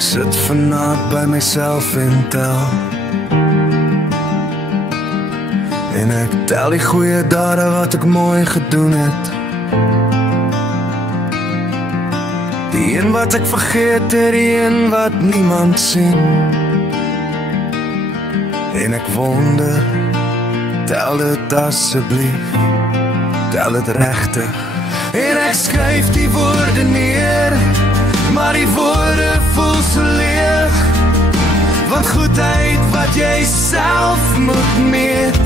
Ek sit vanavond by myself en tel. En ek tel die goeie dade wat ek mooi gedoen het. Die een wat ek vergeet het, die een wat niemand sien. En ek wonder, tel dit asseblief, tel dit regtig. En ek skryf die woorde neer, maar die woorde voel so leeg. Want goedheid wat jy self moet meet,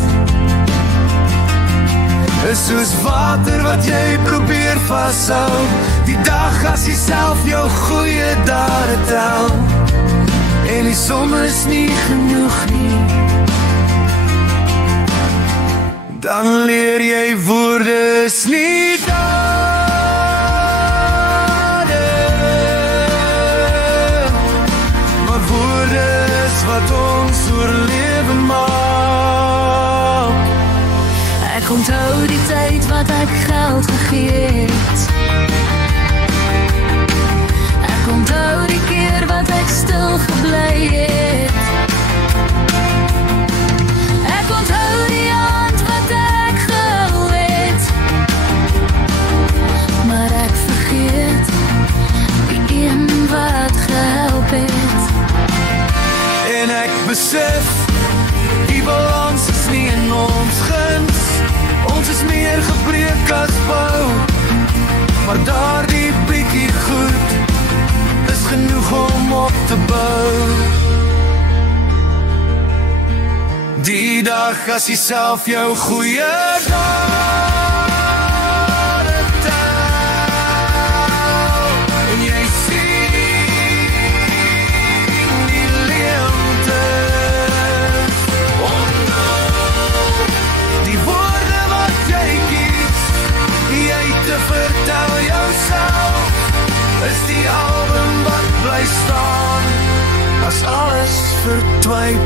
is soos water wat jy probeer vashou. Die dag as jy self jou goeie dade tel, en die som is nie genoeg nie, dan leer jy woorde is nie dade, maar woorde is wat ons oorlewe maak. Ek onthou die tyd wat ek geld gegee het. Ek onthou die keer wat ek stil gebly het. Ek onthou die hand wat ek gehou het. Maar ek vergeet die een wat gehelp het. En ek besef, die balans is nie in ons guns. Ons is meer gebreek as bou, maar daar die bietjie goed is genoeg om op te bou. Die dag as jy self jou goeie dade tel, en jy sien die leemtes, oh no, die woorde wat jy kies, jy te vertel jouself, is die album wat bly staan, as alles verdwyn.